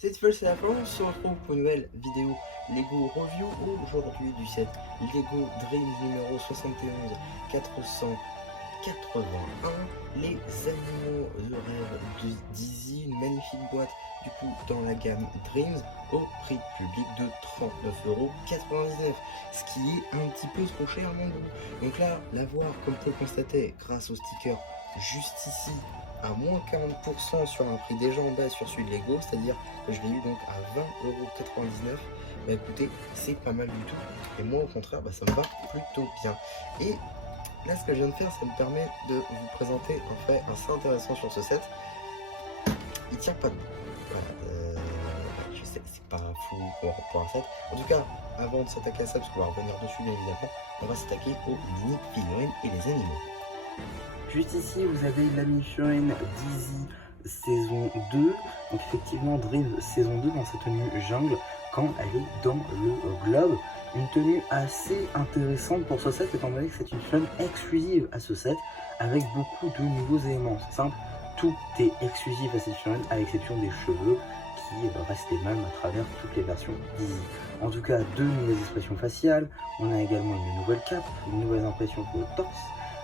Cette fois c'est la fin, on se retrouve pour une nouvelle vidéo Lego Review aujourd'hui du set Lego Dreams numéro 71 481, les animaux de rêve de Dizzy, une magnifique boîte du coup dans la gamme Dreams au prix public de 39,99€, ce qui est un petit peu trop cher à mon goût. Donc là, l'avoir comme on peut le constater grâce au sticker juste ici à moins 40% sur un prix déjà en bas sur celui de Lego, c'est-à-dire que je l'ai eu donc à 20,99€. Bah écoutez, c'est pas mal du tout, et moi au contraire ça me va plutôt bien. Et là ce que je viens de faire, ça me permet de vous présenter un fait assez intéressant sur ce set. Il tient pas debout. Voilà, je sais que c'est pas fou pour un set. En tout cas, avant de s'attaquer à ça, parce qu'on va revenir dessus bien évidemment, on va s'attaquer aux mini figurines et les animaux. Juste ici, vous avez la mini-figurine Dizzy saison 2. Donc effectivement, Dreams saison 2 dans sa tenue jungle quand elle est dans le globe. Une tenue assez intéressante pour ce set étant donné que c'est une figurine exclusive à ce set avec beaucoup de nouveaux éléments. C'est simple, tout est exclusif à cette figurine à l'exception des cheveux qui restent les mêmes à travers toutes les versions Dizzy. En tout cas, deux nouvelles expressions faciales. On a également une nouvelle cape, une nouvelle impression pour le torse,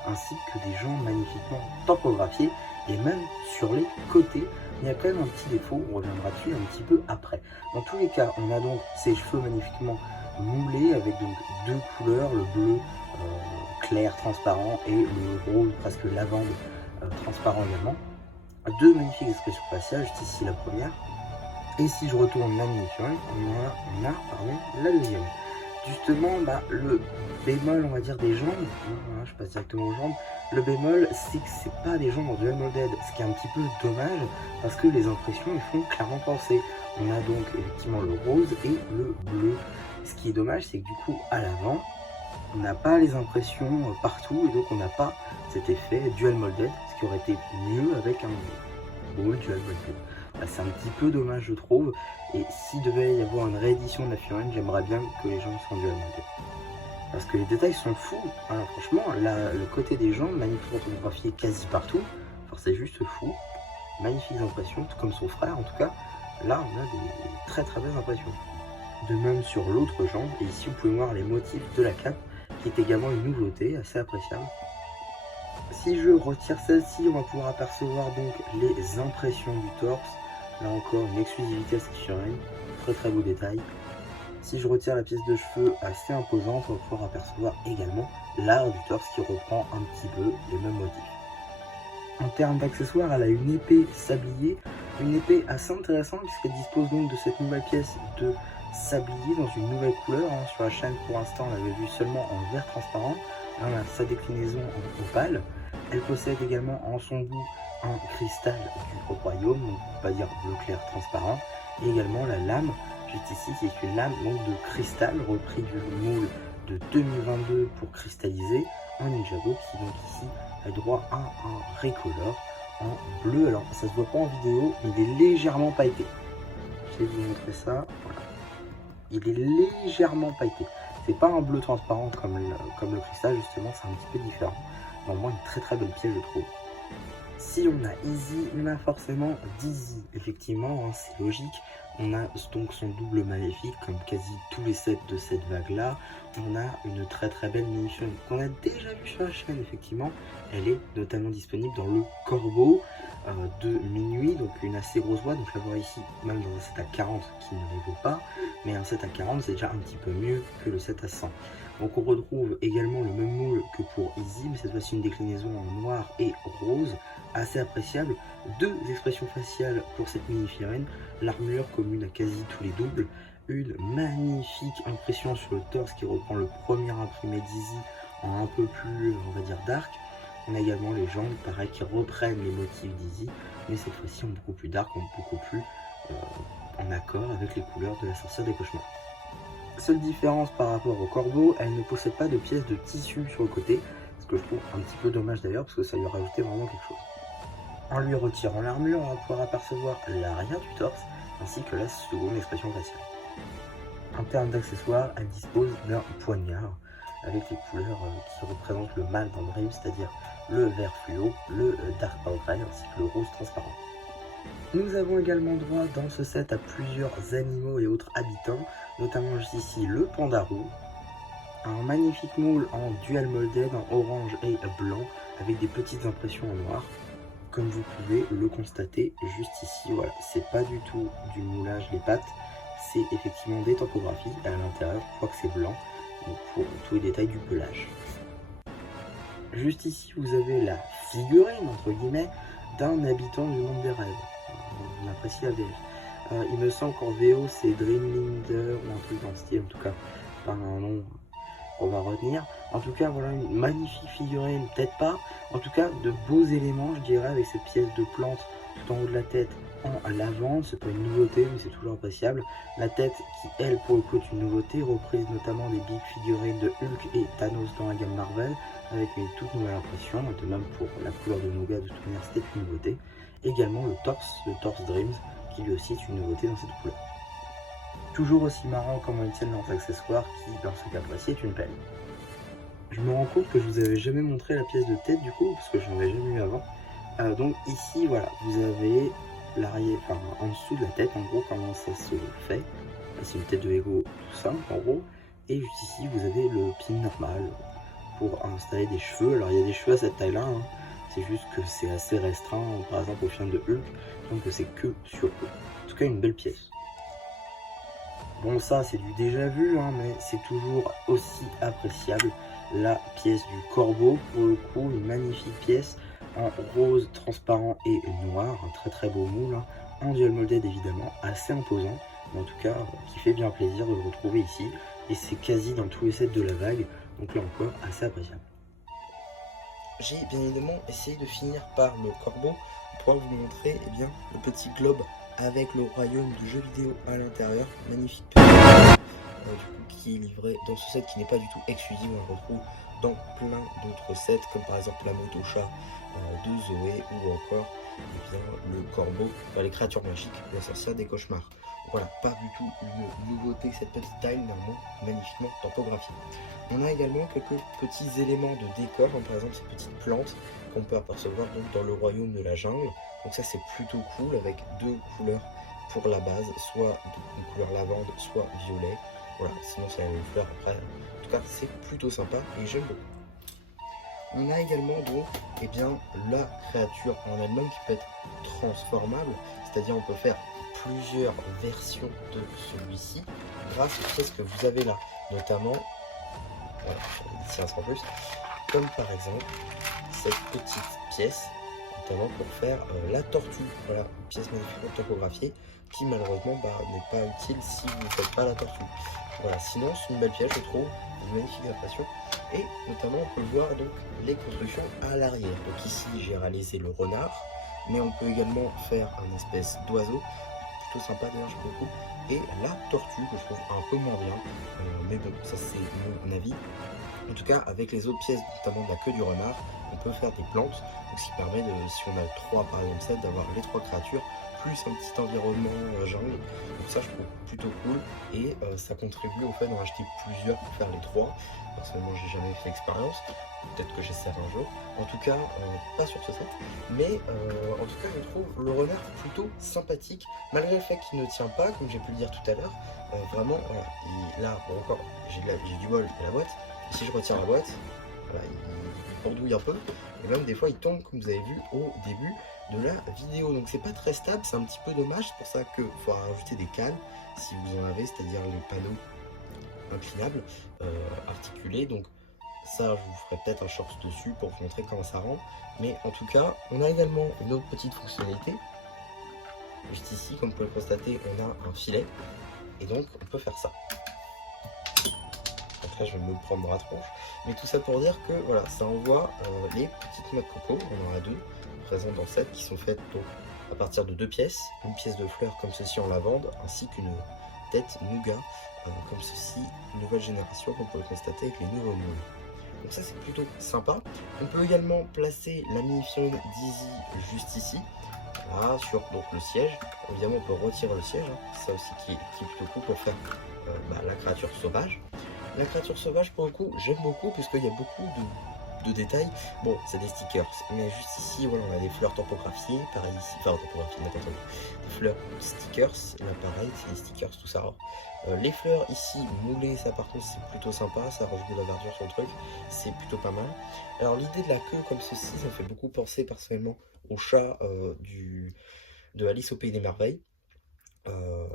ainsi que des gens magnifiquement tempographiés, et même sur les côtés. Il y a quand même un petit défaut, on reviendra dessus un petit peu après. Dans tous les cas, on a donc ces cheveux magnifiquement moulés avec donc deux couleurs, le bleu clair transparent et le rose presque lavande transparent également. Deux magnifiques expressions faciales, juste ici la première. Et si je retourne la mini-figurine, on a la deuxième. Justement, le bémol, on va dire, des jambes, je passe directement aux jambes, le bémol, c'est que c'est pas des jambes en dual molded, ce qui est un petit peu dommage, parce que les impressions, ils font clairement penser. On a donc effectivement le rose et le bleu. Ce qui est dommage, c'est que du coup, à l'avant, on n'a pas les impressions partout, et donc on n'a pas cet effet dual molded, ce qui aurait été mieux avec un ball dual molded. C'est un petit peu dommage, je trouve. Et s'il devait y avoir une réédition de la figurine, j'aimerais bien que les jambes soient dual molded. Parce que les détails sont fous. Alors franchement, là, le côté des jambes, magnifiquement photographié quasi partout. Enfin, c'est juste fou. Magnifiques impressions, tout comme son frère en tout cas. Là, on a des très très belles impressions. De même sur l'autre jambe. Et ici, vous pouvez voir les motifs de la cape, qui est également une nouveauté assez appréciable. Si je retire celle-ci, on va pouvoir apercevoir donc les impressions du torse. Là encore, une exclusivité à cette figurine, très très beau détail. Si je retire la pièce de cheveux assez imposante, on va pouvoir apercevoir également l'art du torse qui reprend un petit peu les mêmes motifs. En termes d'accessoires, elle a une épée sablier, une épée assez intéressante puisqu'elle dispose donc de cette nouvelle pièce de sablier dans une nouvelle couleur. Sur la chaîne, pour l'instant, on l'avait vu seulement en vert transparent. Là, on a sa déclinaison en opale. Elle possède également en son bout un cristal du royaume, donc on va dire bleu clair transparent, et également la lame juste ici qui est une lame donc de cristal repris du moule de 2022 pour cristalliser en Ninjago, qui donc ici a droit à un recolor en bleu. Alors ça se voit pas en vidéo, mais il est légèrement pailleté. Je vais vous montrer ça. Voilà. Il est légèrement pailleté. C'est pas un bleu transparent comme le cristal, justement, c'est un petit peu différent. Vraiment une très très belle pièce, je trouve. Si on a Easy, on a forcément Dizzy. Effectivement, c'est logique. On a donc son double maléfique, comme quasi tous les sets de cette vague-là. On a une très très belle mini-figurine qu'on a déjà vue sur la chaîne, effectivement. Elle est notamment disponible dans le corbeau de minuit, donc une assez grosse boîte. Donc la voir ici, même dans un set à 40 qui ne les vaut pas. Mais un set à 40, c'est déjà un petit peu mieux que le set à 100. Donc on retrouve également le même moule que pour Easy, mais cette fois-ci une déclinaison en noir et rose, assez appréciable. Deux expressions faciales pour cette mini-figurine, l'armure commune à quasi tous les doubles, une magnifique impression sur le torse qui reprend le premier imprimé Dizzy en un peu plus, on va dire, dark. On a également les jambes, pareil, qui reprennent les motifs Dizzy, mais cette fois-ci en beaucoup plus dark, beaucoup plus en accord avec les couleurs de la sorcière des cauchemars. Seule différence par rapport au corbeau, elle ne possède pas de pièces de tissu sur le côté, ce que je trouve un petit peu dommage d'ailleurs, parce que ça lui a rajouté vraiment quelque chose. En lui retirant l'armure, on va pouvoir apercevoir l'arrière du torse, ainsi que la seconde expression faciale. En termes d'accessoires, elle dispose d'un poignard, avec les couleurs qui représentent le mâle dans Dream, c'est-à-dire le vert fluo, le dark purple, ainsi que le rose transparent. Nous avons également droit dans ce set à plusieurs animaux et autres habitants, notamment juste ici le pandarou, un magnifique moule en dual molded en orange et blanc avec des petites impressions en noir. Comme vous pouvez le constater juste ici, voilà, c'est pas du tout du moulage les pattes, c'est effectivement des topographies à l'intérieur, je crois que c'est blanc, donc pour tous les détails du pelage. Juste ici, vous avez la figurine, entre guillemets, d'un habitant du monde des rêves. On apprécie la VF. Il me semble qu'en VO, c'est Dreamlinder ou un truc dans le style, en tout cas, pas un nom qu'on va retenir. En tout cas, voilà une magnifique figurine, peut-être pas. En tout cas, de beaux éléments, je dirais, avec cette pièce de plante tout en haut de la tête en lavande. C'est pas une nouveauté, mais c'est toujours appréciable. La tête qui, elle, pour le coup, est une nouveauté, reprise notamment des big figurines de Hulk et Thanos dans la gamme Marvel, avec une toute nouvelle impression, et de même pour la couleur de nougat, de toute manière, c'était une nouveauté. Également le torse Dreams, qui lui aussi est une nouveauté dans cette couleur. Toujours aussi marrant comment ils tiennent leurs accessoires, qui, dans ce cas précis, est une pelle. Je me rends compte que je vous avais jamais montré la pièce de tête du coup, parce que je n'en avais jamais eu avant. Donc ici, voilà, vous avez l'arrière, enfin en dessous de la tête, en gros, comment ça se fait. C'est une tête de Lego tout simple, en gros. Et juste ici, vous avez le pin normal pour installer des cheveux. Alors il y a des cheveux à cette taille-là, hein. C'est juste que c'est assez restreint, par exemple au film de Hulk, donc c'est que sur eux. En tout cas, une belle pièce. Bon, ça c'est du déjà vu, hein, mais c'est toujours aussi appréciable. La pièce du corbeau, pour le coup, une magnifique pièce en rose transparent et noir, un très très beau moule, hein, en dual molded évidemment, assez imposant, mais en tout cas qui fait bien plaisir de le retrouver ici, et c'est quasi dans tous les sets de la vague, donc là encore assez appréciable. J'ai bien évidemment essayé de finir par le corbeau pour vous montrer le petit globe avec le royaume du jeu vidéo à l'intérieur, magnifique petit qui est livré dans ce set qui n'est pas du tout exclusif, on le retrouve dans plein d'autres sets comme par exemple la moto chat de Zoé ou encore le corbeau, les créatures magiques, la sorcière des cauchemars. Voilà, pas du tout une nouveauté cette petite taille, néanmoins magnifiquement topographiée. On a également quelques petits éléments de décor, comme par exemple ces petites plantes qu'on peut apercevoir donc dans le royaume de la jungle. Donc ça c'est plutôt cool avec deux couleurs pour la base, soit une couleur lavande, soit violet. Voilà, sinon c'est la même fleur après. En tout cas c'est plutôt sympa et j'aime beaucoup. On a également donc la créature en elle-même qui peut être transformable, c'est-à-dire on peut faire plusieurs versions de celui-ci grâce aux pièces que vous avez là, notamment ici un peu plus, comme par exemple cette petite pièce, notamment pour faire la tortue, voilà, une pièce magnifiquement topographiée qui malheureusement n'est pas utile si vous ne faites pas la tortue. Voilà, sinon c'est une belle pièce je trouve, une magnifique impression, et notamment on peut voir donc les constructions à l'arrière. Donc ici j'ai réalisé le renard, mais on peut également faire un espèce d'oiseau, plutôt sympa d'ailleurs j'aime beaucoup, et la tortue que je trouve un peu moins bien, mais bon ça c'est mon avis. En tout cas avec les autres pièces, notamment de la queue du renard, on peut faire des plantes, donc ce qui permet de, si on a 3 par exemple set, d'avoir les 3 créatures plus un petit environnement jungle. Donc ça je trouve plutôt cool et ça contribue au fait d'en acheter plusieurs pour faire les 3. Personnellement j'ai jamais fait l'expérience, peut-être que j'essaierai un jour. En tout cas pas sur ce set, mais en tout cas je trouve le renard plutôt sympathique malgré le fait qu'il ne tient pas, comme j'ai pu le dire tout à l'heure. Vraiment voilà, là bon, encore j'ai du bol et la boîte, et si je retire la boîte, voilà, il pendouille un peu et même des fois il tombe comme vous avez vu au début de la vidéo, donc c'est pas très stable, c'est un petit peu dommage, c'est pour ça qu'il faut rajouter des cannes si vous en avez, c'est-à-dire les panneaux inclinables, articulés. Donc ça je vous ferai peut-être un short dessus pour vous montrer comment ça rend, mais en tout cas on a également une autre petite fonctionnalité juste ici, comme vous pouvez le constater, on a un filet et donc on peut faire ça. Donc là je vais me prendre à tronche, mais tout ça pour dire que voilà, ça envoie les petites noix de coco, on en a 2 présentes dans le set qui sont faites donc à partir de 2 pièces, une pièce de fleurs comme ceci en lavande ainsi qu'une tête nougat comme ceci, nouvelle génération, comme vous pouvez le constater avec les nouveaux moules. Donc ça c'est plutôt sympa. On peut également placer la mini-figurine Dizzy juste ici, là sur donc, le siège. Évidemment on peut retirer le siège, hein. Ça aussi qui est plutôt cool pour faire la créature sauvage. La créature sauvage pour le coup j'aime beaucoup puisqu'il y a beaucoup de détails. Bon, c'est des stickers, mais juste ici, voilà, on a des fleurs topographiées, pareil ici, enfin topographie, n'importe quoi. Des fleurs stickers, là pareil, c'est des stickers, tout ça. Les fleurs ici, moulées, ça par contre, c'est plutôt sympa, ça rajoute de la verdure sur le truc, c'est plutôt pas mal. Alors l'idée de la queue comme ceci, ça me fait beaucoup penser personnellement au chat de Alice au Pays des Merveilles.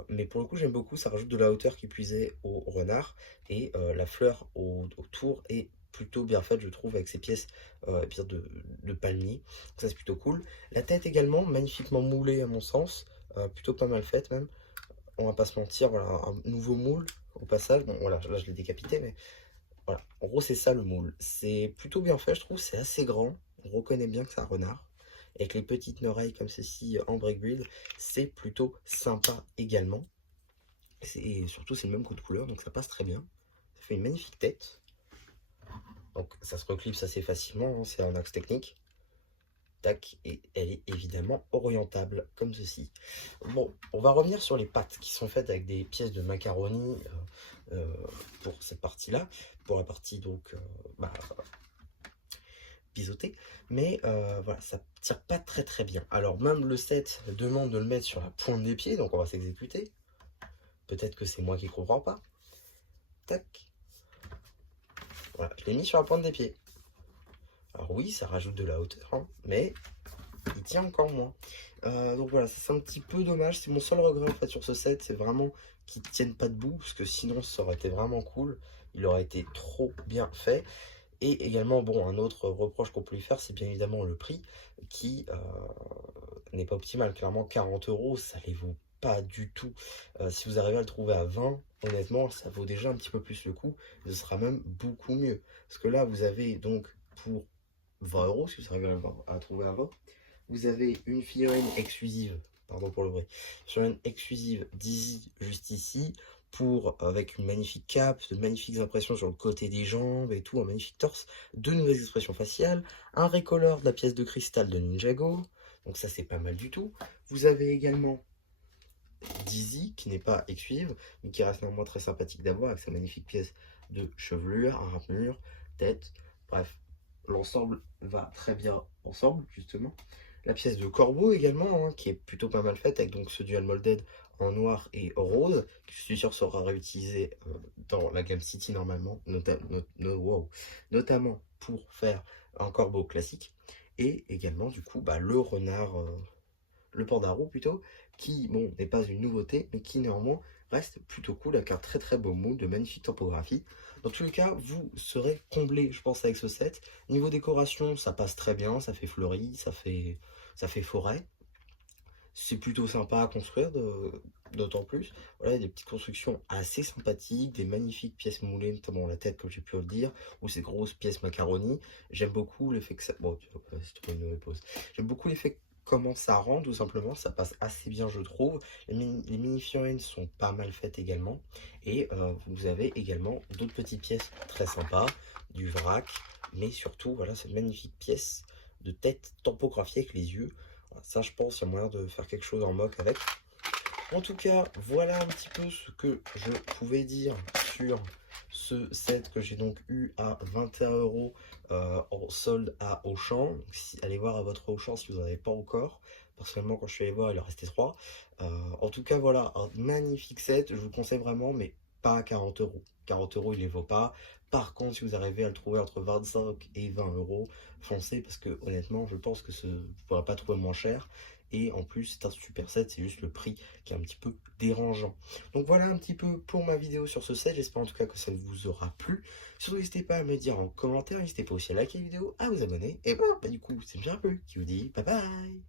Mais pour le coup j'aime beaucoup, ça rajoute de la hauteur qui puisait au renard et la fleur autour est plutôt bien faite je trouve avec ses pièces de palmier, donc ça c'est plutôt cool. La tête également magnifiquement moulée à mon sens, plutôt pas mal faite même, on va pas se mentir, voilà un nouveau moule au passage, bon voilà là je l'ai décapité mais voilà, en gros c'est ça le moule, c'est plutôt bien fait je trouve, c'est assez grand, on reconnaît bien que c'est un renard. Avec les petites oreilles comme ceci en break build, c'est plutôt sympa également. Et surtout c'est le même coup de couleur, donc ça passe très bien. Ça fait une magnifique tête. Donc ça se reclipse assez facilement, hein, c'est un axe technique. Tac, et elle est évidemment orientable, comme ceci. Bon, on va revenir sur les pattes qui sont faites avec des pièces de macaroni pour cette partie-là. Pour la partie donc pisoté, mais voilà, ça tire pas très bien. Alors même le set demande de le mettre sur la pointe des pieds, donc on va s'exécuter. Peut-être que c'est moi qui comprends pas. Tac. Voilà, je l'ai mis sur la pointe des pieds. Alors oui, ça rajoute de la hauteur, hein, mais il tient encore moins. Donc voilà, c'est un petit peu dommage. C'est mon seul regret en fait sur ce set, c'est vraiment qu'il ne tienne pas debout, parce que sinon ça aurait été vraiment cool. Il aurait été trop bien fait. Et également, bon, un autre reproche qu'on peut lui faire, c'est bien évidemment le prix qui n'est pas optimal. Clairement, 40 €, ça les vaut pas du tout. Si vous arrivez à le trouver à 20, honnêtement, ça vaut déjà un petit peu plus le coup. Ce sera même beaucoup mieux. Parce que là, vous avez donc pour 20 €, si vous arrivez à le trouver à 20, vous avez une figurine exclusive, pardon pour le bruit, figurine exclusive d'Easy juste ici, avec une magnifique cape, de magnifiques impressions sur le côté des jambes et tout, un magnifique torse, deux nouvelles expressions faciales, un recolor de la pièce de cristal de Ninjago, donc ça c'est pas mal du tout. Vous avez également Dizzy, qui n'est pas exclusive, mais qui reste néanmoins très sympathique d'avoir, avec sa magnifique pièce de chevelure, armure, tête, bref, l'ensemble va très bien ensemble, justement. La pièce de corbeau également, hein, qui est plutôt pas mal faite, avec donc ce dual molded en noir et rose, qui je suis sûr sera réutilisé dans la gamme City normalement, notamment pour faire un corbeau classique. Et également, du coup, le renard, le pandarou plutôt, qui, bon, n'est pas une nouveauté, mais qui néanmoins reste plutôt cool, avec un très beau mood, de magnifique topographie. Dans tous les cas, vous serez comblé, je pense, avec ce set. Niveau décoration, ça passe très bien, ça fait fleuri, ça fait forêt. C'est plutôt sympa à construire, d'autant plus. Voilà, il y a des petites constructions assez sympathiques, des magnifiques pièces moulées, notamment la tête, comme j'ai pu le dire, ou ces grosses pièces macaroni. J'aime beaucoup l'effet que ça... Bon, tu vas pas, si tu veux une nouvelle pause. J'aime beaucoup l'effet comment ça rend, tout simplement. Ça passe assez bien, je trouve. Les mini-figurines sont pas mal faites également. Et vous avez également d'autres petites pièces très sympas, du vrac, mais surtout, voilà, cette magnifique pièce de tête tampographiée avec les yeux. Ça, je pense, il y a moyen de faire quelque chose en mock avec. En tout cas, voilà un petit peu ce que je pouvais dire sur ce set que j'ai donc eu à 21 € en solde à Auchan. Donc, allez voir à votre Auchan si vous n'en avez pas encore. Personnellement, quand je suis allé voir, il en restait 3. En tout cas, voilà, un magnifique set. Je vous le conseille vraiment, mais pas à 40 €. 40 €, il les vaut pas. Par contre, si vous arrivez à le trouver entre 25 et 20 €, foncez parce que honnêtement, je pense que vous ne pourrez pas trouver moins cher. Et en plus, c'est un super set, c'est juste le prix qui est un petit peu dérangeant. Donc voilà un petit peu pour ma vidéo sur ce set. J'espère en tout cas que ça vous aura plu. Surtout, n'hésitez pas à me dire en commentaire. N'hésitez pas aussi à liker la vidéo, à vous abonner. Et voilà, du coup, c'est bien un peu qui vous dit bye bye.